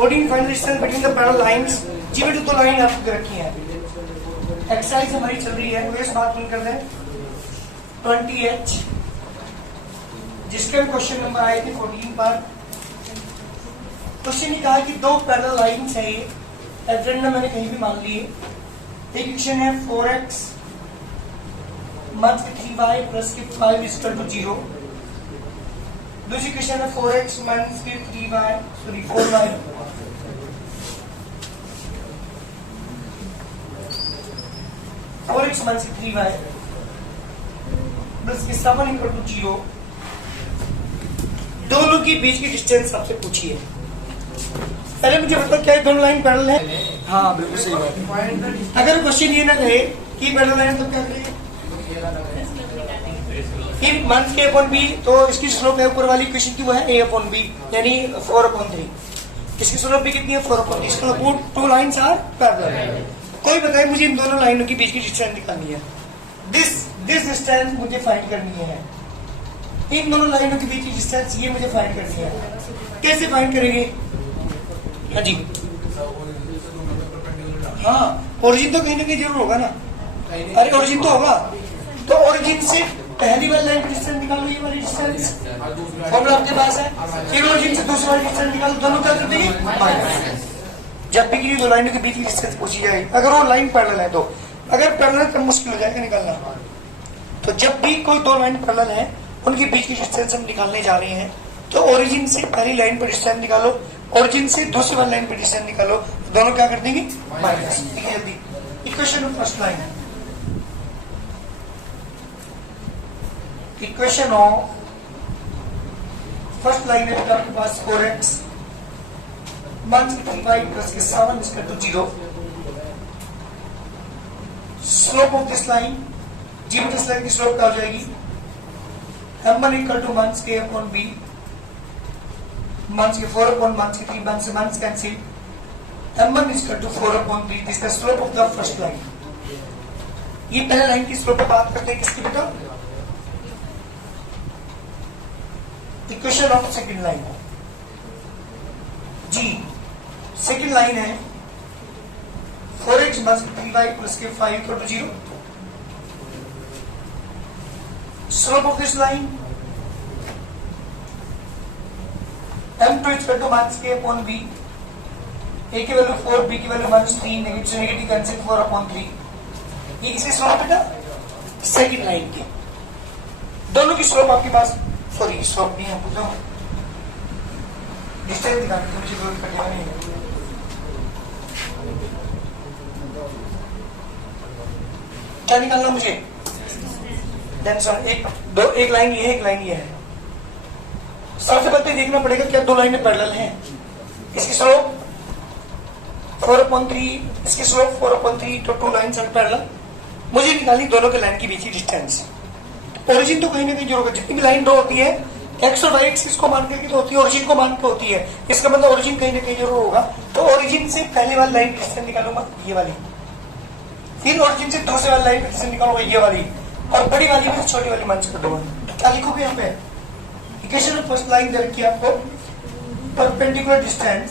14 find distance between the parallel lines. जी बेटा दो लाइन आपको रखी है, एक्सरसाइज हमारी चल रही है, वो इस बात बंद कर दें 20H, जिसके भी क्वेश्चन नंबर आए थे 14 पर। क्वेश्चन ने कहा कि दो पैरेलल लाइंस है, ये एवरेंडम मैंने कहीं भी मान लिए। एक इक्वेशन है 4x minus 3y plus 5 is equal to 0। दूसरी इक्वेशन है 4x minus 3y sorry 4y minus 3y plus 7 equal to 0। दोनों के बीच की डिस्टेंस आपसे पूछी है। पहले मुझे बताओ क्या दोनों लाइन पैरेलल है? हाँ बिल्कुल सही बात। अगर क्वेश्चन ये ना कहे कि पैरेलल है तो क्या करें? मंथ के अपॉन बी, तो इसकी स्लोप है ऊपर वाली इक्वेशन की, वो है a अपॉन बी यानी 4/3। इसकी स्लोप भी कितनी है? 4/3। इसका टू लाइंस आर पैरेलल। कोई बताए मुझे इन दोनों लाइनों के बीच की डिस्टेंस निकालनी है। दिस डिस्टेंस मुझे फाइंड करनी है। इन दोनों लाइनों के बीच की डिस्टेंस ये मुझे फाइंड करनी है। कैसे फाइंड करेंगे? हाँ जी, हाँ ओरिजिन तो कहीं ना कहीं जरूर होगा ना। अरे ओरिजिन तो होगा, तो ओरिजिन से पहली वाली लाइन की डिस्टेंस निकालो, ये वाली डिस्टेंस फॉर्मूला आपके पास है। फिर ओरिजिन से दूसरी वाली डिस्टेंस निकालो, दोनों क्या कर देंगे? जब भी दो लाइनों के बीच की डिस्टेंस पूछी जाएगी, अगर वो लाइन पैरेलल है तो, अगर पैरेलल है तो मुश्किल हो जाएगा निकालना। तो जब भी कोई दो लाइन पैरेलल है उनके बीच की डिस्टेंस हम निकालने जा रहे हैं, तो ओरिजिन से पहली लाइन पर डिस्टेंस निकालो, ओरिजिन से दूसरी वाली लाइन पर डिस्टेंस निकालो, दोनों क्या कर देंगे? माइनस। जल्दी equation of first line, equation of first line है आपके पास 4x minus 3y plus 7 is equal to 0। Slope of this line, जी दिस लाइन की स्लोप क्या हो जाएगी? m1 equal to minus k upon b, minus के 4 अपॉन माइनस के 3, माइनस से minus cancel, m1 is equal to 4 upon 3। This the slope of the first line. ये पहले लाइन की स्लोप पर बात करते हैं, किसकी बेटा? Equation of second line. जी सेकंड लाइन है 4x माइनस 3y प्लस के 5 equal to 0। Slope of this line m2 equal to minus के अपॉन b, a की वैल्यू 4, b की value minus 3, negative cancel 4 upon 3। ये किसकी स्लोप बेटा? Second line की। दोनों की स्लोप आपके पास, सॉरी स्लोप नहीं है, पूछो डिस्टेंस दिखाने की मुझे जरूरत पड़ेगा नहीं है। क्या निकालना मुझे? एक लाइन ये है, एक लाइन ये है। सबसे पहले देखना पड़ेगा क्या दो लाइनें पैरेलल हैं। इसकी स्लोप 4/3, इसकी स्लोप 4/3, तो टू लाइन्स आर पैरेलल। मुझे निकालनी दोनों के लाइन के बीच की डिस्टेंस। ओरिजिन तो कहीं ना कहीं जो होगा, जितनी भी लाइन ड्रॉ होती है एक्स और वाई एक्सिस को मान करके तो होती है, ओरिजिन को मान के होती है। इसका मतलब ओरिजिन कहीं ना कहीं जरूर होगा। तो ओरिजिन से पहले वाली लाइन डिस्टेंस निकालूंगा ये वाली, फिर ओरिजिन से दूसरे वाली लाइन डिस्टेंस निकालूंगा ये वाली, और बड़ी वाली में छोटी वाली माइनस कर दूंगा। क्या लिखोगे यहाँ पे? इक्वेशन ऑफ फर्स्ट लाइन दे रखी है आपको, परपेंडिकुलर डिस्टेंस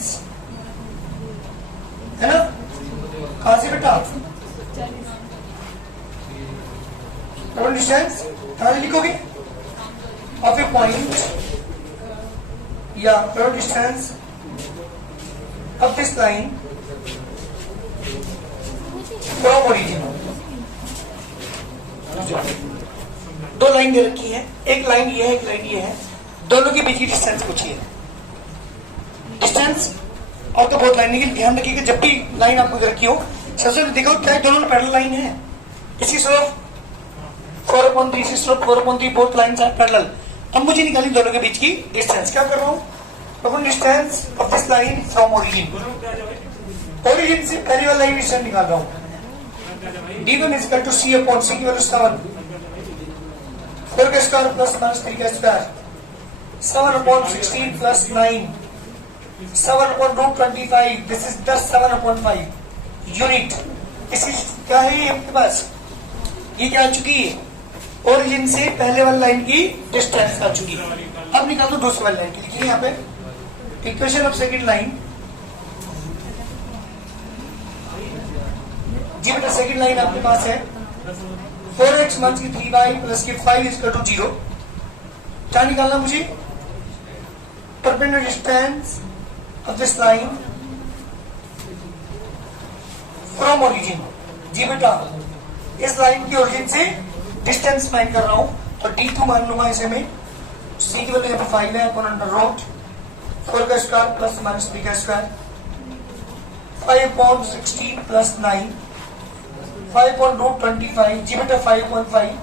है ना। कहां से बेटा? डिस्टेंस कहां लिखोगे? ऑफ ए पॉइंट या distance of this line from origin. दो लाइन दे रखी है, एक लाइन ये है, एक लाइन ये है, दोनों के बीच की डिस्टेंस पूछी है। डिस्टेंस और तो बहुत लाइन, लेकिन ध्यान रखिएगा जब भी लाइन आपको दे रखी हो, सबसे देखो क्या दोनों पैरेलल लाइन है। इसकी स्लोप 4/3, इसकी slope 4/3, both lines are parallel. अब मुझे निकाली दोनों के बीच की डिस्टेंस। क्या कर रहा हूँ? Distance of this line from origin. Origin से पहली वाली लाइन डिस्टेंस निकाल रहा हूँ। d1 is equal to c upon c की वैल्यू 7, 4 का स्क्वायर प्लस माइनस 3 का square, 7 upon 16 plus 9, 7 upon root 25, this is 10 7 upon 5 unit. इसकी क्या है ये आपके पास? ये क्या आ चुकी है? ओरिजिन से पहले वाली लाइन की डिस्टेंस आ चुकी है। अब निकाल दो दूसरी वाली लाइन की। लिखिए यहाँ पे इक्वेशन ऑफ सेकंड लाइन जी बेटा सेकंड लाइन आपके पास है 4x माइनस की 3y प्लस की 5 इक्वल टू 0। क्या निकालना मुझे? Perpendicular distance of this line from origin. जी बेटा इस लाइन की ओरिजिन से डिस्टेंस फाइंड कर रहा हूं, तो d2 मान लूंगा इसे मैं। c की वैल्यू 5 है अपॉन अंडर रूट 4 का स्क्वायर प्लस माइनस 3 का स्क्वायर 5/16 प्लस 9 5/√25। जी बेटा 5.5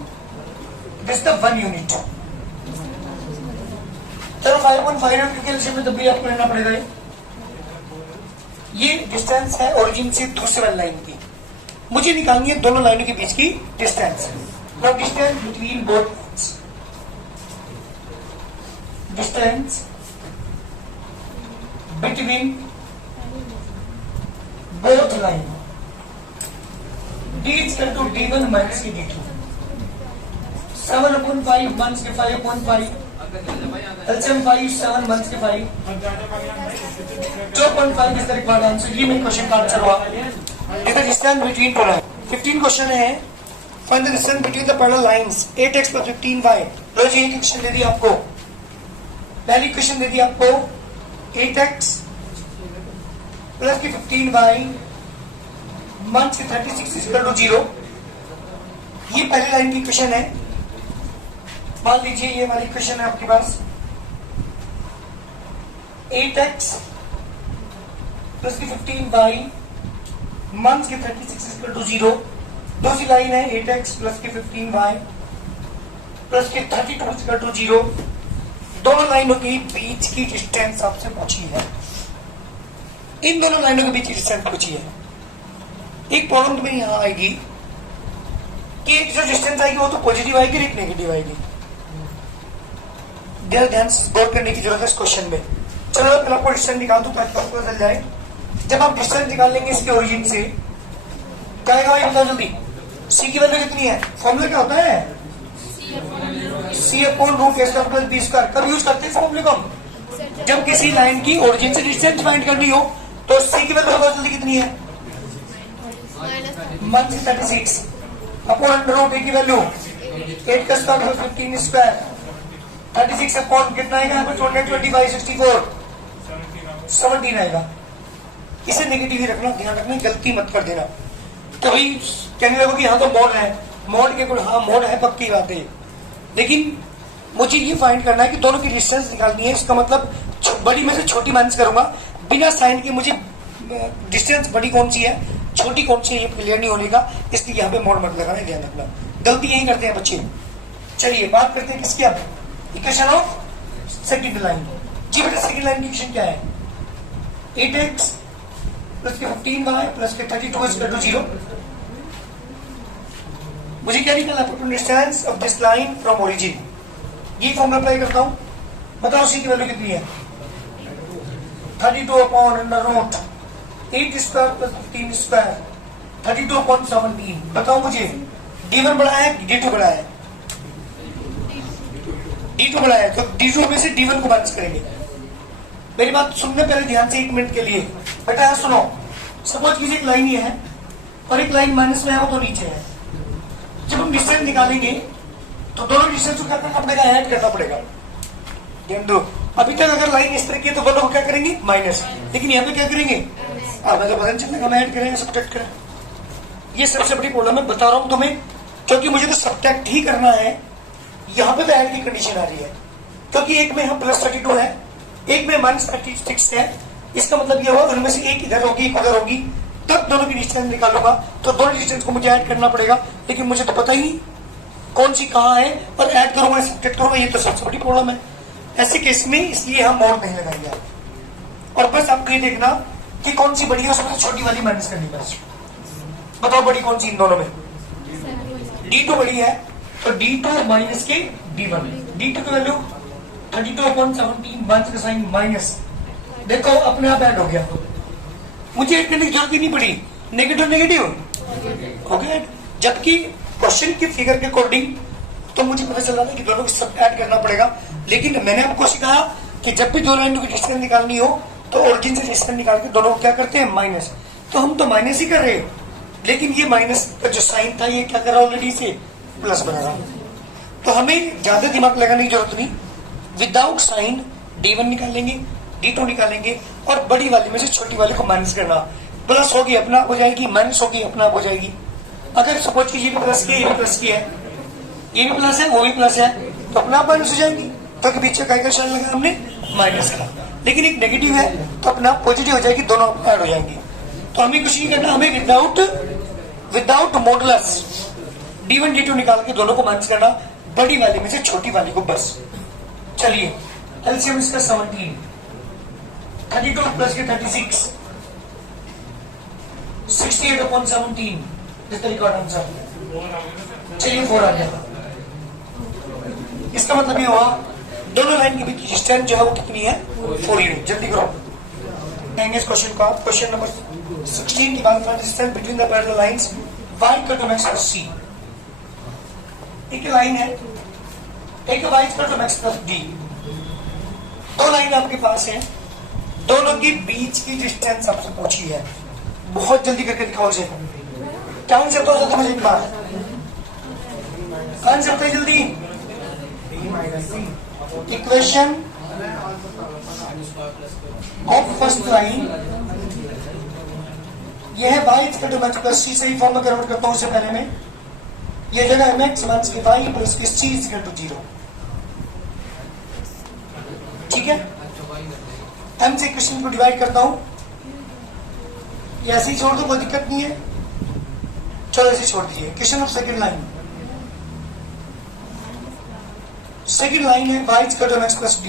दिस द 1 यूनिट। चलो 5.5 क्योंकि एलसीएम में तब भी आपको लेना पड़ेगा। ये डिस्टेंस है ओरिजिन से दूसरे लाइन की। मुझे निकालनी है दोनों लाइनों के बीच की distance. Now distance between both, distance between both line d equal to d1 minus की d2। 7/5 माइनस के 5/5 एलसीएम 5 7 माइनस के 5 2.5 इज द रिक्वायर्ड आंसर। ये मेरे क्वेश्चन का आंसर हुआ। इधर distance between two line 15 question है। Find the distance between the parallel lines 8x + 15y। लो जी एक क्वेश्चन दे दिया आपको, पहली क्वेश्चन दे दी आपको 8x प्लस की 15y माइनस की 36 इक्वल टू 0। ये पहली लाइन की क्वेश्चन है। मान लीजिए ये वाली क्वेश्चन है आपके पास 8x प्लस की 15y माइनस की 36 इक्वल टू 0। दूसरी लाइन है 8x प्लस की 15y प्लस की 32 इक्वल टू 0। दोनों लाइनों के बीच की डिस्टेंस आपसे पूछी है। इन दोनों लाइनों के बीच की डिस्टेंस पूछी है। एक प्रॉब्लम तुम्हें यहां आएगी कि एक जो डिस्टेंस आएगी वो तो पॉजिटिव आएगी, एक नेगेटिव आएगी। ध्यान से गौर करने की जरूरत है इस क्वेश्चन में। चलो पहले आपको डिस्टेंस निकाल दो ताकि आपको पता चल जाए। जब आप डिस्टेंस निकाल लेंगे इसके ओरिजिन से क्या आएगा भाई बताओ जल्दी। c की वैल्यू कितनी है? फॉर्मूला क्या होता है? c/√a² कब यूज करते हैं इस फॉर्मूले को? जब किसी लाइन की ओरिजिन से डिस्टेंस फाइंड करनी हो तो c की वैल्यू बताओ जल्दी कितनी है? -36 अपॉन अंडर रूट a की वैल्यू 8 का स्क्वायर प्लस 15 स्क्वायर 36 अपॉन कितना आएगा? यहाँ पर 25 64 17 आएगा। इसे नेगेटिव ही रखना, ध्यान रखना, गलती मत कर देना। कभी कहने लगो कि यहाँ तो मोड है, मोड के कुछ, हाँ मोड है पक्की बात है, लेकिन मुझे ये फाइंड करना है कि दोनों की डिस्टेंस निकालनी है। इसका मतलब बड़ी में से छोटी माइनस करूंगा बिना साइन के। मुझे डिस्टेंस बड़ी कौन सी है छोटी कौन सी है ये क्लियर नहीं होने का, इसलिए यहाँ पे मोड मत लगाना, ध्यान रखना। गलती यही करते हैं बच्चे। चलिए बात करते हैं किसकी अब? Equation of second line. जी बेटा सेकंड लाइन की इक्वेशन क्या है? 8x प्लस के 15y प्लस के 32 इक्वल टू 0। मुझे क्या निकालना है? Distance of this line from origin. ये फॉर्मूला अप्लाई करता हूं। बताओ c की वैल्यू कितनी है? 32 upon under root 8 square plus 15 square 32 upon 17। बताओ मुझे d1 बड़ा है d2 बड़ा है? d2 बड़ा है, तो d2 में से d1 को माइनस करेंगे। मेरी बात सुनने पहले ध्यान से 1 मिनट के लिए। बेटा यहाँ सुनो, सपोज कीजिए एक लाइन ये है और एक लाइन माइनस में है, वो तो नीचे है। जब हम डिस्टेंस निकालेंगे तो दोनों डिस्टेंस को क्या करना पड़ेगा? ऐड करना पड़ेगा। ध्यान दो, अभी तक अगर लाइन इस तरह की है तो दोनों को क्या करेंगे? माइनस। लेकिन यहाँ पे क्या करेंगे? मैं तो पता नहीं चलता, हम ऐड करेंगे, सब्ट्रैक्ट करें। ये सबसे बड़ी प्रॉब्लम है, बता रहा हूँ तुम्हें, क्योंकि मुझे तो सब्ट्रैक्ट ही करना है। यहाँ पे तो ऐड की कंडीशन आ रही है, क्योंकि एक में हम +32 है, एक में -36 है। इसका मतलब ये हुआ उनमें से एक इधर होगी एक उधर होगी, तब दोनों की डिस्टेंस निकालूंगा। तो दोनों डिस्टेंस को मुझे ऐड करना पड़ेगा, लेकिन मुझे तो पता ही नहीं कौन सी कहाँ है, और ऐड करूंगा सब्ट्रैक्ट करूंगा, ये तो सबसे बड़ी प्रॉब्लम है ऐसे केस में। इसलिए हम मोड नहीं लगाएंगे। और बस आपको ये देखना कि कौन सी बड़ी है, उसमें छोटी वाली माइनस करनी बस। बताओ बड़ी कौन सी इन दोनों में? d2 बड़ी है, तो d2 माइनस के d1। d2 की वैल्यू 32/17 माइनस का साइन माइनस। देखो अपने आप ऐड हो गया, मुझे ऐड करने की जरूरत ही नहीं पड़ी। नेगेटिव नेगेटिव हो गया। जबकि क्वेश्चन की फिगर के अकॉर्डिंग तो मुझे पता चल रहा था कि दोनों को सब ऐड करना पड़ेगा, लेकिन मैंने आपको सिखाया कि जब भी दो लाइनों की डिस्टेंस निकालनी हो तो ओरिजिन से डिस्टेंस निकाल के दोनों को क्या करते हैं? माइनस। तो हम तो माइनस ही कर रहे हैं। लेकिन ये माइनस का जो साइन था ये क्या कर रहा हूं ऑलरेडी से प्लस बना रहा हूं। तो हमें ज्यादा दिमाग लगाने की जरूरत नहीं, विदाउट साइन d1 निकालेंगे, d2 निकालेंगे और बड़ी वाली में से छोटी वाली को माइनस करना। प्लस होगी अपना आप हो जाएगी, माइनस होगी अपना आप हो जाएगी। अगर सपोज की ये भी प्लस की है, ये भी प्लस की है, ये भी प्लस है वो भी प्लस है, तो अपना आप माइनस हो जाएगी। तो पीछे का साइन लगा हमने माइनस का, लेकिन एक नेगेटिव है तो अपना पॉजिटिव हो जाएगी, दोनों ऐड हो जाएंगे। तो हमें कुछ नहीं करना, हमें विदाउट मॉडुलस d1 d2 निकाल के दोनों को माइनस करना, बड़ी वाली में से छोटी वाली को बस। चलिए एलसीएम इसका 17, 32 प्लस के 36, 68/17 इस तरीके का आंसर। चलिए 4 आ गया। इसका मतलब ये हुआ दोनों लाइन के बीच की डिस्टेंस जो है वो कितनी है 4 यूनिट। जल्दी करो इस क्वेश्चन को आप। क्वेश्चन नंबर 16 की बात करें, distance between the parallel lines y equal to x plus c। एक लाइन है, एक y equal to x plus d। दो लाइन आपके पास है, दोनों के बीच की डिस्टेंस आपसे पूछी है। बहुत जल्दी करके दिखाओ इसे। क्या आंसर हो जाता है मुझे एक बार, आंसर है जल्दी। इक्वेशन ऑफ फर्स्ट लाइन यह है y equal to x plus c। सही फॉर्म में कन्वर्ट करता हूं उससे पहले में यह जगह है x माइनस के y प्लस के c इक्वल टू 0। ठीक है, m से इक्वेशन को डिवाइड करता हूं, ये ऐसे ही छोड़ दो कोई दिक्कत नहीं है। चलो ऐसे छोड़ दीजिए। Question of second line, second line है y equal to x plus d,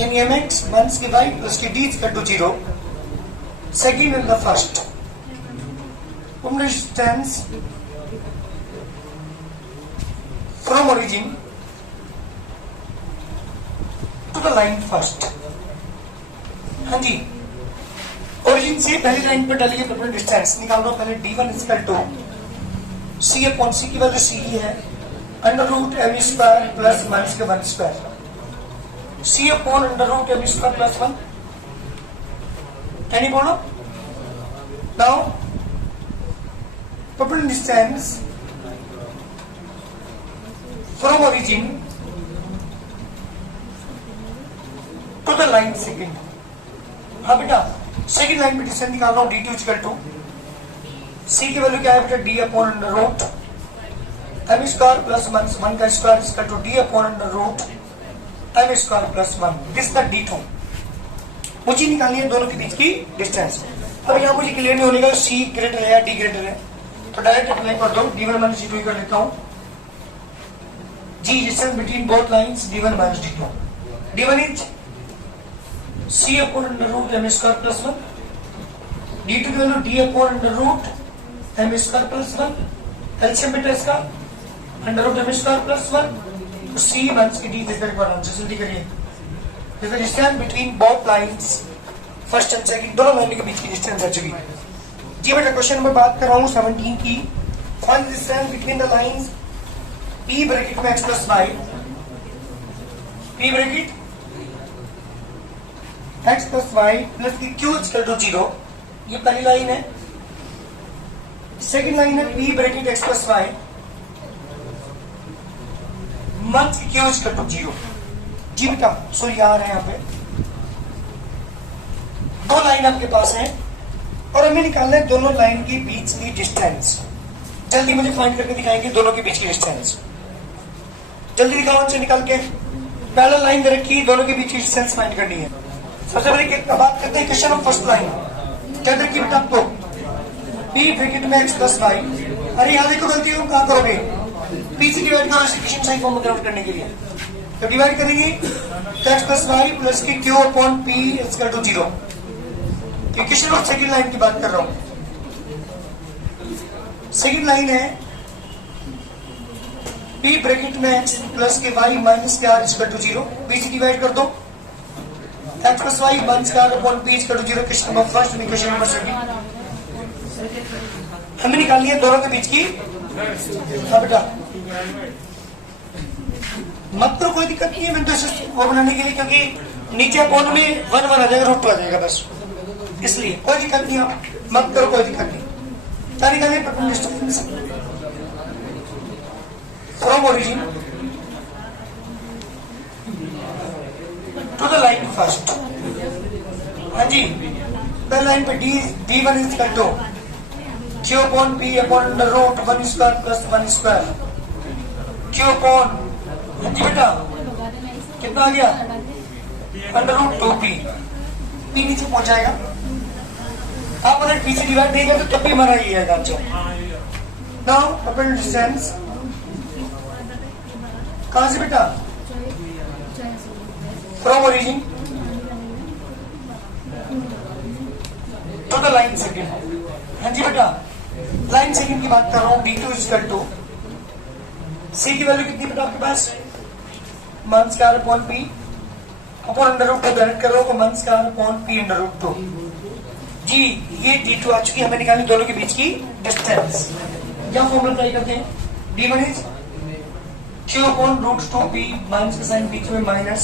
यानी mx माइनस के y प्लस के d equal to 0। Second and the first distance from origin to the line first. हाँ जी, ओरिजिन से पहली line पर डालिए परपेंडिकुलर डिस्टेंस निकाल दो। पहले d1 equal to c upon c की वैल्यू c ही है, under root m square plus minus के 1 square, c upon under root m square plus 1। Any बोलो now perpendicular distance from origin to the line second. हाँ बेटा, second line पे distance निकाल रहा हूं, d2 इक्वल टू c की value क्या है बेटा, d upon under root m square plus 1 का square equal to d upon under root m square plus 1। This the d2 मुझे निकालनी है दोनों के बीच की डिस्टेंस। अब यहाँ मुझे क्लियर नहीं होने का c ग्रेटर है या d ग्रेटर है, तो डायरेक्ट अप्लाई कर दो। d1 माइनस d2 कर लेता हूँ। g distance between both lines d1 minus d2। d1 is c upon under root m square plus 1, d2 की value d upon under root m square plus 1। LCM बेटा इसका under root m square plus 1, तो c minus के d this the answer. जल्दी करिए। This the distance between both lines first and second, दोनों लाइन के बीच की डिस्टेंस आ चुकी। जी बेटा क्वेश्चन नंबर बात कर रहा हूँ 17 की। Find the distance between the lines p bracket में x plus y, p bracket x plus y plus की q इक्वल टू 0। ये पहली लाइन है। सेकंड लाइन है p bracket x plus y मत की q इक्वल टू 0। जी बेटा सो यार है यहाँ पे दो लाइन आपके पास है और हमें निकालना है दोनों लाइन के बीच की डिस्टेंस। जल्दी मुझे फाइंड करके दिखाएंगे दोनों के बीच की डिस्टेंस। जल्दी दिखाओ उनसे निकाल के। पहला लाइन दे रखी, दोनों के बीच की डिस्टेंस फाइंड करनी है। सबसे पहले बात करते हैं क्वेश्चन ऑफ फर्स्ट लाइन। क्या देखिए बेटा आपको p ब्रैकेट में x प्लस y। अरे यहाँ देखो गलती हो कहाँ करोगे, p से डिवाइड करो इक्वेशन सही फॉर्म में कन्वर्ट करने के लिए। तो डिवाइड करेंगे x प्लस y प्लस की q upon p equal to 0। Equation of second line की बात कर रहा हूं। सेकंड लाइन है p ब्रैकेट में x प्लस के y माइनस के r इक्वल टू 0। p से डिवाइड कर दो x प्लस y माइनस के r upon p equal to 0। Question number first में क्वेश्चन नंबर सेकंड हमें निकालनी है दोनों के बीच की। हाँ बेटा मत तो कोई दिक्कत नहीं है, मैं तो वो बनाने के लिए, क्योंकि नीचे कोण में 1 1 आ जाएगा, रूट 2 आ जाएगा बस। इसलिए कोई दिक्कत नहीं, आप मत करो, कोई दिक्कत नहीं। क्या निकाले प्रथम distance from origin to the line first. हाँ जी, पहले लाइन पे D1 इज कर दो Q upon P upon under root 1 square plus 1 square Q upon, हाँ जी बेटा कितना आ गया, अंडर रूट 2P। P नीचे पहुंच जाएगा। आप अगर P से डिवाइड नहीं करते तब भी हमारा ये आएगा। नाउ अपन डिस्टेंस कहां से बेटा, from origin to the line second. हाँ जी बेटा, लाइन सेकेंड की बात कर रहा हूं। D2 इक्वल टू C की वैल्यू कितनी बेटा आपके पास, one square upon P upon under root 2 direct कर रहा हूं, one square upon P under root 2 जी। ये D2 आ चुकी, हमें निकालनी दोनों के बीच की डिस्टेंस। क्या फॉर्मूला अप्लाई करते हैं, D1 is Q upon root 2P minus का साइन बीच में minus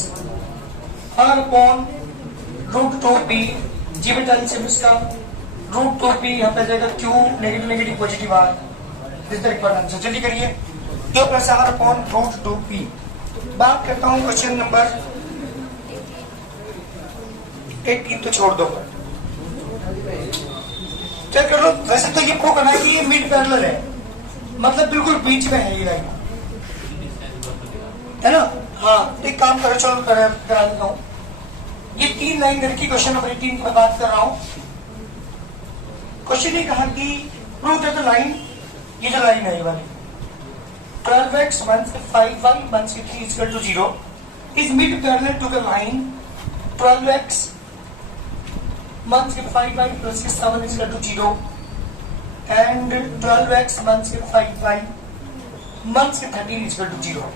R upon root 2P जी बेटा इनसे इसका रूट 2P यहाँ पे जाएगा Q negative negative positive R। This the required answer, जल्दी करिए। Q plus R upon root 2P। बात करता हूँ क्वेश्चन नंबर 18, तो छोड़ दो, चेक कर लो। वैसे तो ये प्रूव करना है कि ये मिड पैरेलल है, मतलब बिल्कुल बीच में है ये लाइन, है ना। हाँ, एक काम करो, चलो करा देता हूँ। ये 3 लाइन रखी, क्वेश्चन नंबर 18 की मैं बात कर रहा हूं। क्वेश्चन ने कहा कि प्रूव दैट द लाइन, ये जो लाइन है ये वाली 12x minus 5y minus 3 is equal to 0 is mid parallel to the line 12x minus 5y plus 7 is equal to 0 and 12x minus 5y minus 13 is equal to 0।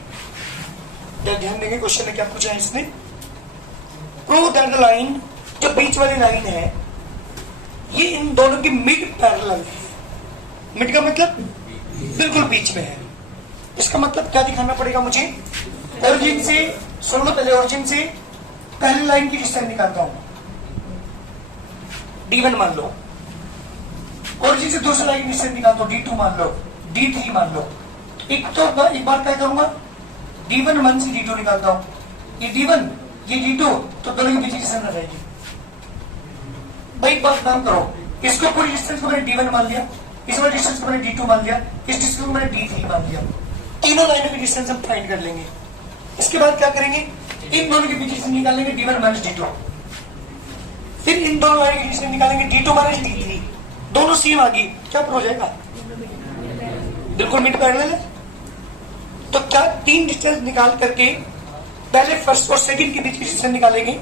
ध्यान देंगे question ने क्या पूछा है इसने। प्रूव दैट द लाइन, जो बीच वाली line है ये इन दोनों की मिड पैरेलल है। मिड का मतलब बिल्कुल बीच में है। इसका मतलब क्या दिखाना पड़ेगा मुझे, ओरिजिन से, सुन लो पहले, ओरिजिन से पहली लाइन की डिस्टेंस निकालता हूं, D1 मान लो। ओरिजिन से दूसरी लाइन की डिस्टेंस निकालता हूं, D2 मान लो, D3 मान लो। एक बार क्या करूंगा, D1 1 से D2 निकालता हूं। ये D1 ये D2, तो दोनों के बीच की डिस्टेंस आ जाएगी। भाई एक बात काम करो, इसको पूरी डिस्टेंस को मैंने D1 मान लिया, इस वाली डिस्टेंस को मैंने D2 मान लिया, इस डिस्टेंस को मैंने D3 मान लिया। तीनों लाइनों की डिस्टेंस हम फाइंड कर लेंगे। इसके बाद क्या करेंगे, इन दोनों के बीच डिस्टेंस निकालेंगे D1 माइनस D2। फिर इन दोनों लाइनों की डिस्टेंस निकालेंगे D2 माइनस D3। दोनों सेम आ गई, क्या प्रूव हो जाएगा, बिल्कुल मिड पैरेलल है। तो क्या 3 डिस्टेंस निकाल करके पहले फर्स्ट और सेकंड के बीच की डिस्टेंस निकालेंगे,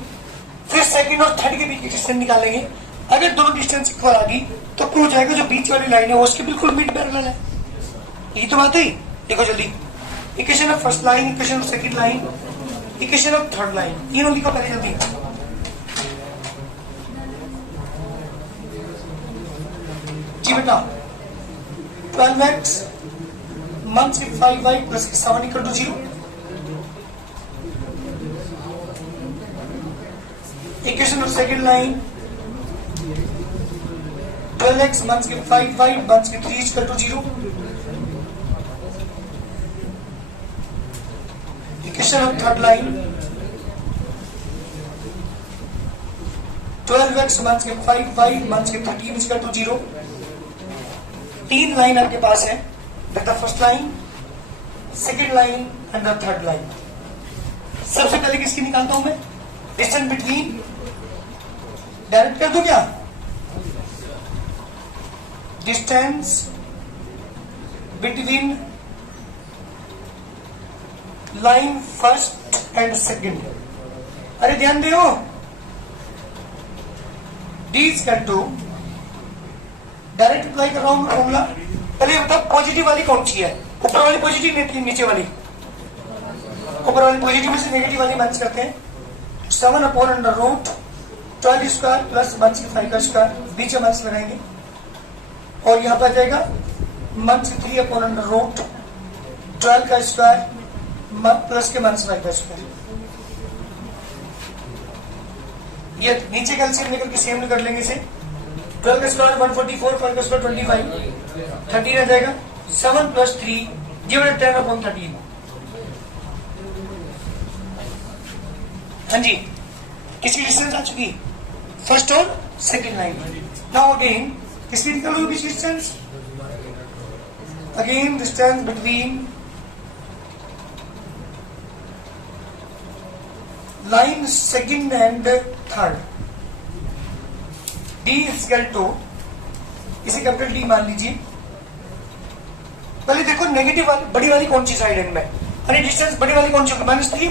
फिर सेकंड और थर्ड के बीच की डिस्टेंस निकालेंगे। अगर दोनों डिस्टेंस इक्वल आ गई तो प्रूव हो जाएगा जो बीच वाली लाइन है वो उसके बिल्कुल मिड पैरेलल है। ये तो बात है। देखो जल्दी, equation of first line, equation of second line, equation of third line, तीनों लिखो पहले जल्दी। जी बेटा, 12x minus 5y plus 7 equal to 0। Equation of second line 12x minus 5y minus 3 is equal to 0। Equation of third line 12x minus 5y minus 13 is equal to 0। 3 line आपके पास है, the first line, second line and the third line. सबसे पहले किसकी निकालता हूं मैं, distance between, direct कर दूं क्या, distance between line first and second. अरे ध्यान दे, D equal to, direct apply कर रहा हूं मैं फॉर्मूला। पहले बताओ पॉजिटिव वाली कौन सी है, ऊपर वाली पॉजिटिव, नीचे वाली, ऊपर वाली पॉजिटिव में से नेगेटिव वाली माइनस करते हैं। 7 upon under root 12 square plus 1/5 का स्क्वायर, बीच में माइनस लगाएंगे और यहाँ पर जाएगा 1/3 अपॉन अंडर रूट 12 का स्क्वायर प्लस के -5 का स्क्वायर। ये नीचे का एलसीएम लेकर के सेम कर लेंगे इसे। 12 का स्क्वायर 144, 5 का स्क्वायर 25, 13 आ जाएगा। 7 + 3 गिवन 10/13। हाँ जी, किसकी डिस्टेंस आ चुकी? फर्स्ट और सेकंड लाइन। नाउ अगेन किसकी निकालोगे बीच distance? Again distance between line second and third. D equal to, इसे कैपिटल D मान लीजिए। पहले देखो नेगेटिव वाली बड़ी वाली कौन सी साइड है इनमें? अरे डिस्टेंस बड़ी वाली कौन सी होगी? -3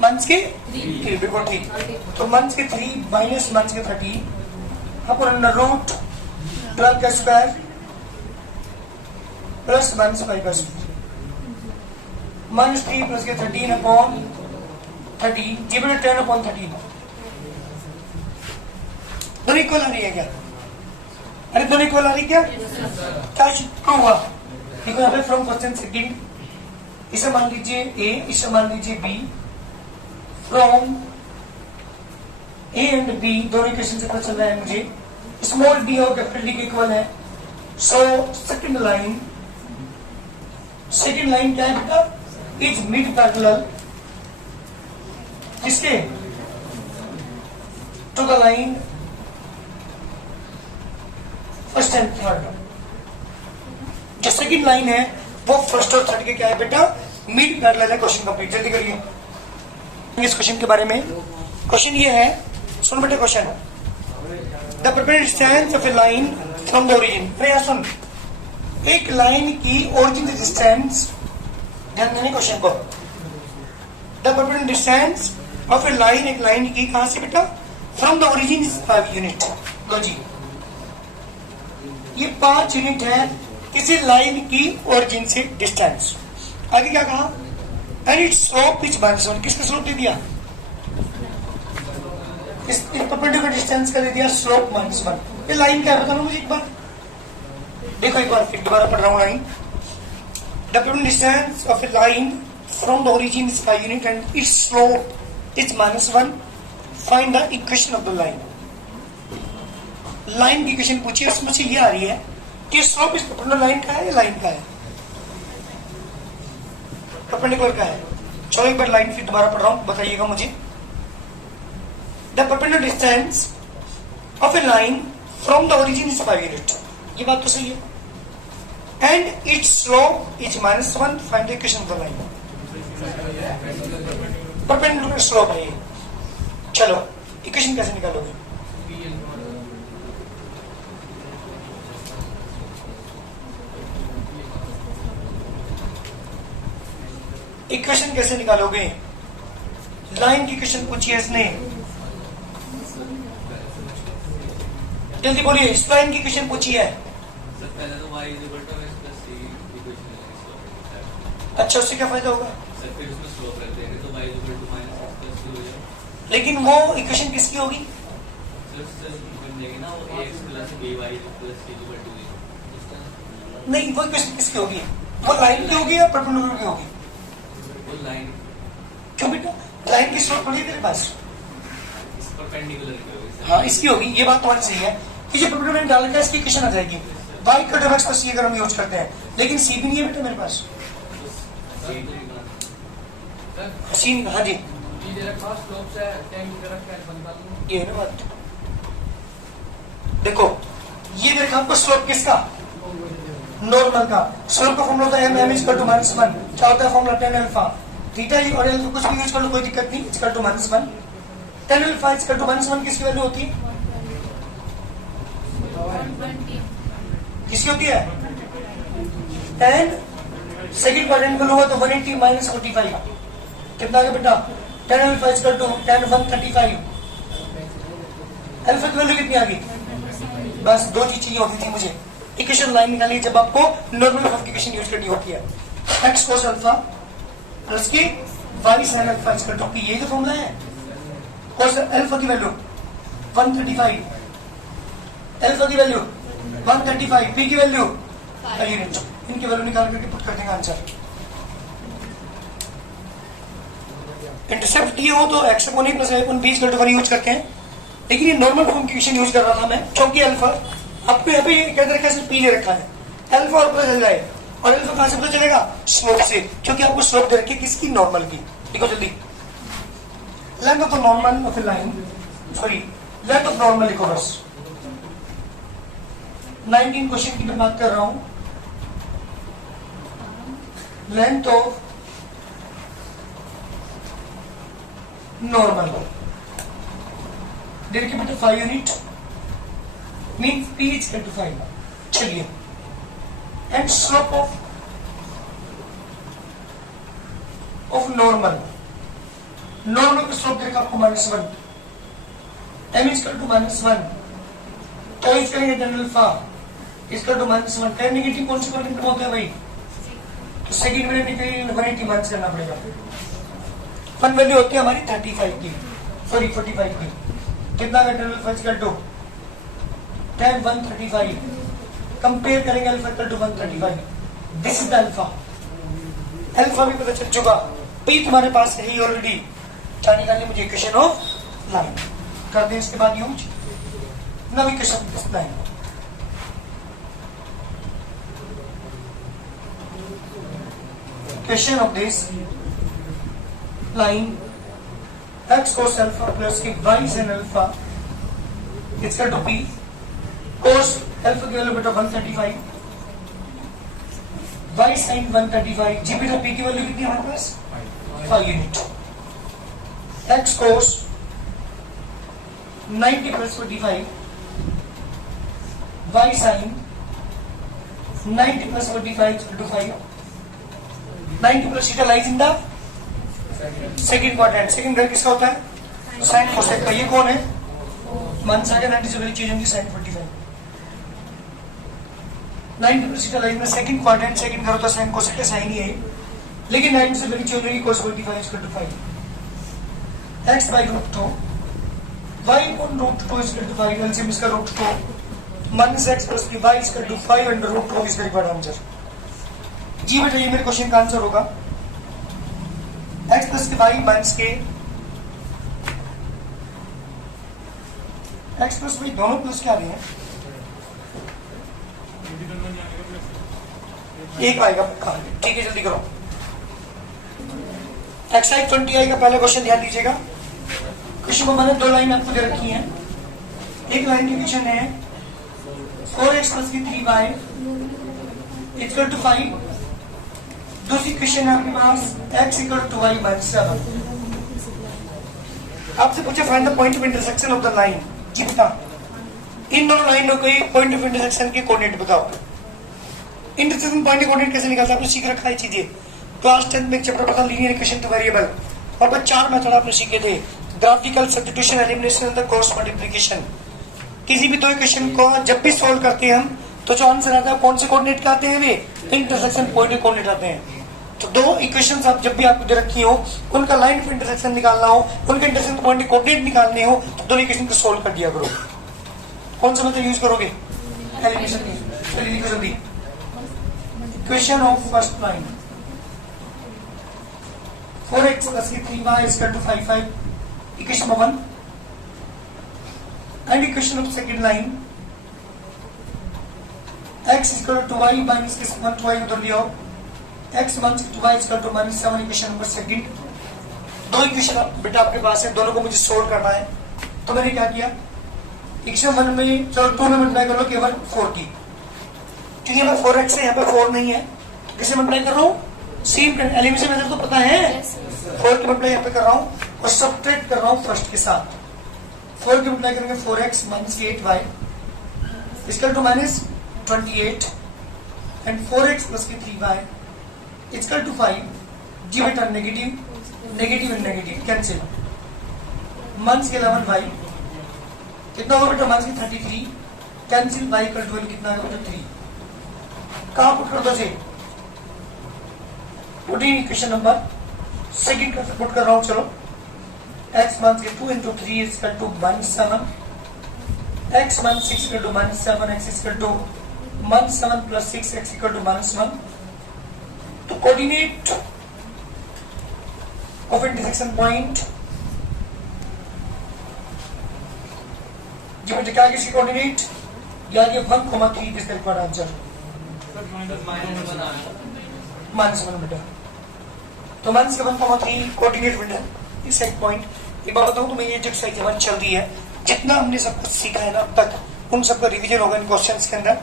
-13 -3 बिल्कुल ठीक। तो -3 माइनस -13 अपन अंडर रूट 12 का स्क्वायर प्लस -5 का स्क्वायर -3 प्लस के 13/13 गिवन 10/13। दोनों इक्वल आ रही है क्या? अरे दोनों इक्वल आ रही क्या? क्या हुआ? देखो यहाँ पे फ्रॉम फर्स्ट एंड सेकंड, इसे मान लीजिए A, इसे मान लीजिए B। फ्रॉम A एंड B दोनों इक्वेशन से पता चल रहा है मुझे स्मॉल d और कैपिटल D के इक्वल है। सो सेकंड लाइन क्या है बेटा? इज मिड पैरेलल किसके? To the line first and third. जो सेकंड लाइन है वो फर्स्ट और थर्ड के क्या है बेटा? मिड पैरेलल है। क्वेश्चन कंप्लीट, जल्दी करिए इस क्वेश्चन के बारे में। क्वेश्चन ये है, सुन बेटा question. The perpendicular distance of a line from the origin. अरे यार सुन, एक लाइन की ओरिजिन से डिस्टेंस, ध्यान देने क्वेश्चन को। The perpendicular distance of a line, एक लाइन की कहां से बेटा? From the origin is 5 unit. लो जी, ये 5 यूनिट है किसी लाइन की ओरिजिन से डिस्टेंस। आगे क्या कहा? And it's slope is -1। किसका स्लोप दे दिया? इस परपेंडिकुलर डिस्टेंस का दे दिया स्लोप -1। ये लाइन क्या है बताना मुझे एक बार। देखो एक बार फिर दोबारा पढ़ रहा हूं line. The perpendicular distance of a line from the origin is 5 unit and it's slope is -1। Find the equation of the line. Line की इक्वेशन पूछिए, उसमें से ये आ रही है कि स्लोप इस परपेंडिकुलर लाइन का है या लाइन का है? परपेंडिकुलर का है। चलो एक बार लाइन फिर दोबारा पढ़ रहा हूं, बताइएगा मुझे। The perpendicular distance of a line from the origin is 5 unit. ये बात तो सही है। And it's slope is -1। Find the equation of the line. Perpendicular slope है ये। चलो इक्वेशन कैसे निकालोगे? इक्वेशन कैसे निकालोगे? लाइन की इक्वेशन पूछी है इसने, जल्दी बोलिए। इस लाइन की इक्वेशन पूछी है। पहले तो y = x + c इक्वेशन है। अच्छा, उससे क्या फायदा होगा? सर फिर उसमें स्लोप रख देंगे तो y = -x + c हो जाएगा। लेकिन वो इक्वेशन किसकी होगी? सर बन जाएगी ना वो ax + by + c = 0। नहीं, वो इक्वेशन किसकी होगी? वो लाइन की होगी या परपेंडिकुलर की होगी? वो लाइन क्यों बेटा? लाइन की स्लोप पड़ी है तेरे पास। इस परपेंडिकुलर की होगी। हाँ, इसकी होगी। ये बात तुम्हारी सही है कि जो परपेंडिकुलर डाल के इसकी इक्वेशन आ जाएगी। y = x + c अगर हम यूज करते हैं, लेकिन c भी नहीं है बेटा मेरे पास। सी, हाँ जी, ये है ना बात। देखो ये देखा आपको स्लोप किसका? नॉर्मल का। स्लोप का फॉर्मूला होता है m = -1। क्या होता है फॉर्मूला? tan alpha. थीटा और अल्फा कुछ भी यूज कर लो, कोई दिक्कत नहीं। = -1। tan अल्फा = -1 किसकी वैल्यू होती है? किसकी होती है? tan सेकंड क्वाड्रेंट होगा तो 180 - 45 कितना आ गया बेटा? tan alpha = tan 135। अल्फा की वैल्यू कितनी आ गई? बस दो चीज चाहिए होती थी मुझे। इक्वेशन लाइन निकालिए जब आपको नॉर्मल फॉर्म की इक्वेशन यूज करनी होती है। x cos अल्फा प्लस की y sin अल्फा = p। ये जो फॉर्मूला है। cos अल्फा की वैल्यू 135, अल्फा की वैल्यू 135, p की वैल्यू 5 यूनिट। इनकी वैल्यू निकाल करके पुट कर देंगे आंसर। इंटरसेप्ट दिए हो तो x upon a plus y upon b equal to 1 use करते हैं, लेकिन ये नॉर्मल फॉर्म की इक्वेशन यूज कर रहा था मैं, क्योंकि अल्फा आपको यहाँ पे क्या रखा है, सिर्फ पी ले रखा है, अल्फा और पता चल जाए, और अल्फा कहाँ से पता चलेगा, स्लोप से, क्योंकि आपको स्लोप दे रखी है किसकी, नॉर्मल की। देखो जल्दी, length of the normal of a line, sorry length of normal लिखो बस। 19 क्वेश्चन की मैं बात कर रहा हूं, लेंथ ऑफ नॉर्मल देखिए बेटा 5 unit means p is equal to 5। चलिए, एंड स्लोप ऑफ नॉर्मल का स्लोप देखा आपको -1, m is equal to -1, तो इस करेंगे tan अल्फा इसका टू -1, tan नेगेटिव कौन से क्वाड्रेंट में होता है भाई, तो सेकंड में निकले 180 माइनस करना पड़ेगा, फन वैल्यू होती है हमारी 35 की, सॉरी 45 की, कितना का tan अल्फा इसका टू tan 135, कंपेयर करेंगे alpha equal to 135, this is the alpha, alpha भी पता चल चुका, पी तुम्हारे पास है ही ऑलरेडी, क्या निकालनी मुझे इक्वेशन ऑफ लाइन, कर दें इसके बाद use now equation of line, equation of this line x cos alpha plus की y sin alpha it's to p cos alpha की वैल्यू बेटा 135, y sin 135, जी बेटा p की वैल्यू कितनी है हमारे पास 5 unit, x cos 90 plus 45, y sin 90 plus 45 is equal to 5, 90 plus theta lies in the second quadrant, second घर किसका होता है, साइन कोसेक का, ये कौन है, मान सा 90 से बड़ी चीज होगी sine 45, 90 plus theta lies in the second quadrant, second घर होता है साइन कोसेक का, साइन ही है, लेकिन 90 से बड़ी चीज होगी cos 45 is equal to 5, x by root 2, y upon root 2 is equal to 5, LCM इसका root 2 minus x plus y is equal to 5 under root 2 is the required answer। जी बेटा ये मेरे क्वेश्चन का आंसर होगा, x plus के y minus के x plus y दोनों plus क्या आ रहे हैं, एक आएगा पक्का, ठीक है जल्दी करो, एक्सरसाइज 20 का पहला क्वेश्चन ध्यान दीजिएगा, क्वेश्चन को मैंने दो लाइन आपको दे रखी है, एक लाइन की क्वेश्चन है 4x plus की 3y इक्वल टू 5, दूसरी क्वेश्चन है आपके पास x equal to y minus 7, आपसे पूछा find the point of intersection of the line, जी बता इन दोनों लाइनों के पॉइंट ऑफ इंटरसेक्शन के कोऑर्डिनेट बताओ, इंटरसेक्शन पॉइंट के कोऑर्डिनेट कैसे निकालते हैं आपने सीख रखा है चीजें, क्लास 10 में एक चैप्टर पढ़ा लीनियर इक्वेशन टू वेरिएबल, और बस 4 मेथड आपने सीखे थे, graphical substitution, elimination and the cross multiplication. किसी भी दो इक्वेशन को जब भी सॉल्व करते हैं हम तो जो आंसर आता है कौन से कोऑर्डिनेट का आते हैं, वे इंटरसेक्शन पॉइंट के कोऑर्डिनेट आते हैं। तो दो इक्वेशंस आप जब भी आपको दे रखी हो, उनका लाइन ऑफ इंटरसेक्शन निकालना हो, उनके इंटरसेक्शन पॉइंट के कोऑर्डिनेट निकालने हो, तो दोनों इक्वेशन को सॉल्व कर दिया करो। कौन सा मेथड यूज करोगे, एलिमिनेशन। चलिए लिखो जल्दी, equation of first line 4x plus 3y is equal to 5, equation number 1, and equation of second line x is equal to y minus 1 to y उधर लिया हो, x minus to y is equal to -7, equation number second. दो equation बेटा आपके पास है, दोनों को मुझे सोल्व करना है, तो मैंने क्या किया, इक्वेशन 1 में चलो 2 में मल्टीप्लाई कर लो केवल 4 की, क्योंकि यहाँ 4x है, यहाँ पे 4 नहीं है, तो किसे मल्टीप्लाई कर रहा हूँ, सेम एलिमिनेशन मेथड तो पता है, 4 की मल्टीप्लाई यहाँ पे कर रहा हूँ और सब्ट्रैक्ट कर रहा हूँ फर्स्ट के साथ, 4 की मल्टीप्लाई करेंगे 4x minus 8y equal to -28 and 4x plus 3y equal to 5, जी बेटा negative negative and negative cancel, minus के 11y कितना होगा बेटा, मंस की 33 कैंसिल, y इक्वल टू कितना होगा बेटा 3, कहाँ पुट कर दो से, पुटिंग इक्वेशन नंबर सेकंड का पुट कर रहा हूं, चलो x मान के 2 into 3 is equal to -7, x मान 6 equal to -7, x is equal to -7 plus 6, x equal to -1, तो कोऑर्डिनेट ऑफ इंटरसेक्शन पॉइंट। जी बेटा क्या किसी कोऑर्डिनेट या ये 1,3 दिस रिक्वायर्ड आंसर -1 बेटा। तो -1,3 कोऑर्डिनेट बेटा इस एक पॉइंट। एक बात बताऊं तुम्हें, ये जो एक्सरसाइज हमारी चल रही है, जितना हमने सब कुछ सीखा है ना अब तक, उन सबका रिवीजन होगा इन क्वेश्चंस के अंदर।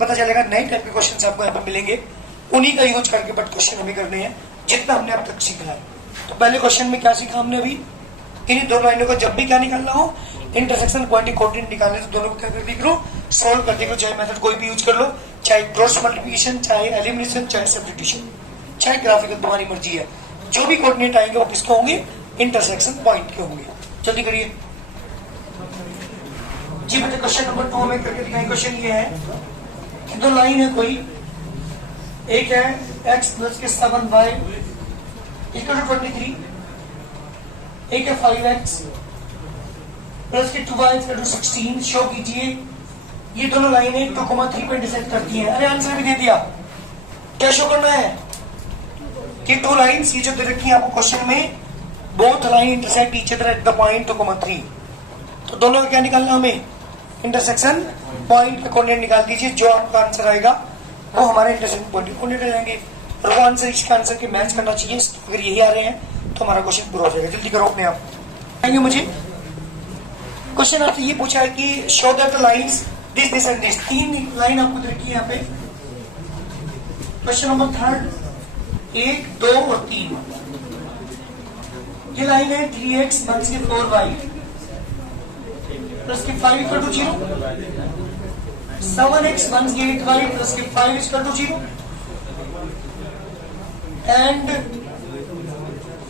पता चलेगा नए टाइप के क्वेश्चंस आपको यहाँ पे मिलेंगे, उन्हीं का यूज करके बट क्वेश्चन हमें करने हैं जितना हमने अब तक सीखा है। तो पहले क्वेश्चन में क्या सीखा हमने अभी, इन्हीं दो लाइनों को जब भी क्या निकालना हो, इंटरसेक्शन पॉइंट कोऑर्डिनेट निकालने, तो दोनों को क्या कर दिया करो, सोल्व कर दिया करो। चाहे मेथड कोई भी यूज कर लो, चाहे क्रॉस मल्टीप्लिकेशन, चाहे एलिमिनेशन, चाहे सब्स्टिट्यूशन, चाहे ग्राफिकल, तुम्हारी मर्जी है। जो भी कोऑर्डिनेट आएंगे वो किसके होंगे, इंटरसेक्शन पॉइंट के होंगे। जल्दी करिए जी बेटा। क्वेश्चन नंबर 2 में करके दिखाएं। क्वेश्चन ये है कि दो लाइन है कोई, एक है x प्लस के 7y इक्वल टू 23, एक है 5x प्लस के 2y इक्वल टू 16। शो कीजिए ये दोनों लाइनें 2,3 पे इंटरसेक्ट करती हैं। अरे आंसर भी दे दिया, क्या शो करना है कि दो लाइन्स ये जो दे रखी है आपको क्वेश्चन में, both line intersect each other at the point 2,3। तो दोनों का क्या निकालना हमें, इंटरसेक्शन पॉइंट पे कोऑर्डिनेट निकाल दीजिए। जो आपका आंसर आएगा वो हमारे इंटरसेक्शन पॉइंट पे कोऑर्डिनेट आ जाएंगे, और वो आंसर इसके आंसर के मैच करना चाहिए। अगर यही आ रहे हैं तो हमारा क्वेश्चन पूरा हो जाएगा। जल्दी करो अपने आप। आएंगे मुझे क्वेश्चन आपसे ये पूछा है कि show that the lines this this and this, 3 line आपको रखी है यहाँ पे। क्वेश्चन नंबर 3, 1, 2 और 3। ये लाइन है 3x माइनस के 4y प्लस के 5 इक्वल टू 0, 7x माइनस के 8y प्लस के 5 equal to 0 and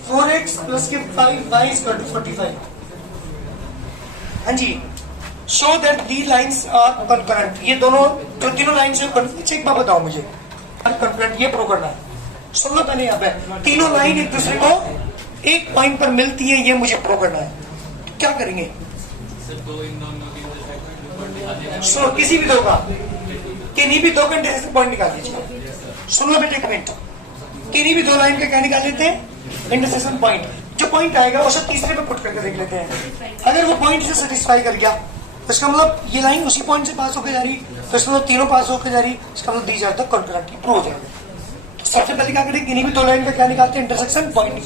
4x plus के 5y इक्वल टू 45। हाँ जी, show that the lines are concurrent. ये दोनों जो तीनों लाइंस है, एक बार बताओ मुझे, कंकरेंट ये प्रूव करना है। सुन लो पहले यहाँ पे, तीनों लाइन एक दूसरे को एक पॉइंट पर मिलती है, ये मुझे प्रूव करना है। क्या करेंगे, सो किसी भी दो का, किन्हीं भी दो का इंटरसेक्शन पॉइंट निकाल दीजिए। सुन लो बेटे एक मिनट, किन्हीं भी दो लाइन का क्या निकाल लेते हैं, इंटरसेक्शन पॉइंट। जो पॉइंट आएगा वो सब तीसरे पे पुट करके देख लेते हैं। अगर वो पॉइंट से सेटिस्फाई कर गया तो इसका मतलब ये लाइन उसी पॉइंट से पास होकर जा रही, तो इसका मतलब तीनों पास होकर जा रही, इसका मतलब these are the concurrent, prove हो जाएगा। तो सबसे पहले क्या करेंगे, किन्हीं भी दो लाइन का क्या निकालते हैं, इंटरसेक्शन पॉइंट,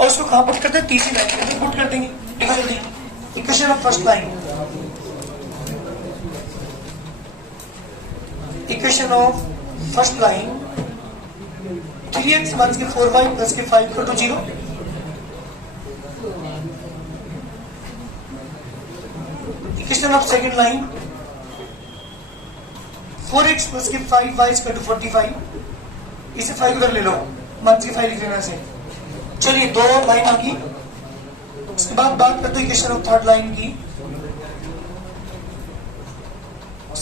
और उसको कहां पुट करते हैं, तीसरी लाइन पे पुट कर देंगे। देखो जल्दी, equation of first line, equation of first line 3x minus के 4y प्लस के 5 equal to 0। Equation of second line 4x plus के 5y इक्वल टू 45। इसे 5 उधर ले लो, माइनस के 5 लिख लेना से। चलिए दो लाइन आ गई। उसके बाद बात करते हैं इक्वेशन ऑफ थर्ड लाइन की,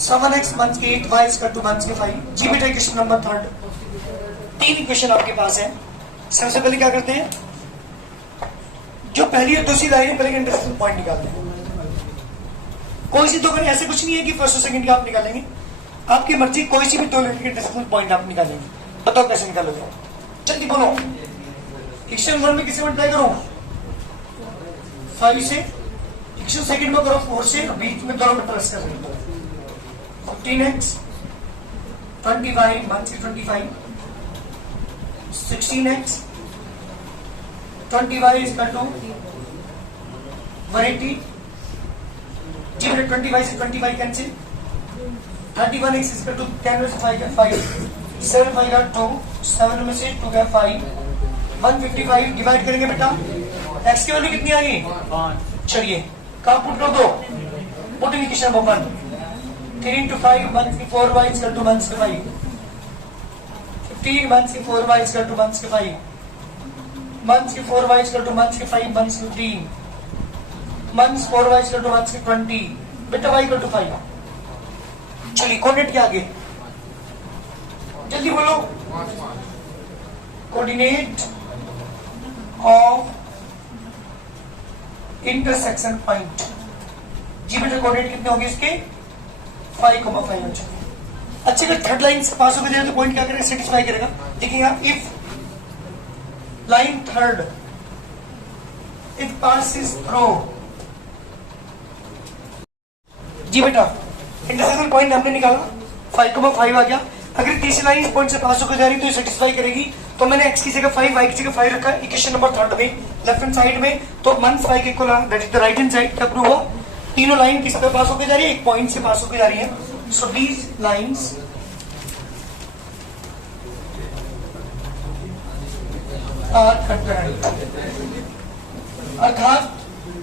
7x माइनस के 8y इक्वल टू माइनस के 5। जी बेटा इक्वेशन नंबर 3, 3 इक्वेशन आपके पास है। सबसे पहले क्या करते हैं, जो पहली और दूसरी लाइन है पहले इंटरसेक्शन पॉइंट निकालते हैं। कोई सी दो लाइन, ऐसे कुछ नहीं है कि फर्स्ट और सेकंड का आप निकालेंगे, आपकी मर्जी, कोई सी भी दो लाइन के इंटरसेक्शन पॉइंट आप निकालेंगे। बताओ कैसे निकालोगे, जल्दी बोलो। इक्वेशन 1 में किससे मल्टीप्लाई करो, 5 से। इक्वेशन सेकंड में करो 4 से, बीच में दोनों में प्लस कर देंगे। 15x 25 minus 25, 16x 20y equal to 180। जी बेटा 25 से 25 कैंसिल, 31x इक्वल टू 10 में से 5 का 5, 7 5 का 2, 7 में से 2 का 5, 155 डिवाइड करेंगे बेटा, x की वैल्यू कितनी आ गई, 5। चलिए कहाँ पुट कर दो, put in equation number 1, 3 into 5 minus के 4y इक्वल टू माइनस के 5, 15 माइनस के 4y इक्वल टू माइनस के 5, माइनस के 4y इक्वल टू माइनस के 5 minus 15, minus 4y equal to minus के 20, बेटा y इक्वल टू 5। चलिए कोऑर्डिनेट क्या आगे, जल्दी बोलो, कोऑर्डिनेट ऑफ इंटरसेक्शन पॉइंट। जी बेटा कोऑर्डिनेट कितने होंगे इसके, 5,5 हो चुके। अच्छा अगर थर्ड लाइन से पास होकर जाए तो पॉइंट क्या करेगा, सेटिस्फाई करेगा। देखिएगा, if line third it passes through। जी बेटा, इंटरसेक्शन पॉइंट हमने निकाला, 5,5 आ गया। अगर तीसरी लाइन इस पॉइंट से पास होकर जा रही है तो ये सेटिस्फाई करेगी। तो मैंने x की जगह 5, y की जगह 5 रखा है इक्वेशन नंबर 3 में, लेफ्ट हैंड साइड में। तो 1 5 equal that is the right hand side. क्या प्रूव हुआ? तीनों लाइन किस पे पास होकर जा रही है? एक पॉइंट से पास होकर जा रही है। So these lines are concurrent. अर्थात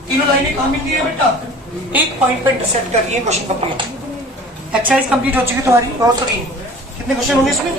तीनों लाइनें कहां मिलती है बेटा? एक पॉइंट पे इंटरसेक्ट कर रही है। Question complete. एक्सरसाइज कंप्लीट हो चुकी तुम्हारी। बहुत सॉरी, कितने क्वेश्चन होंगे इसमें?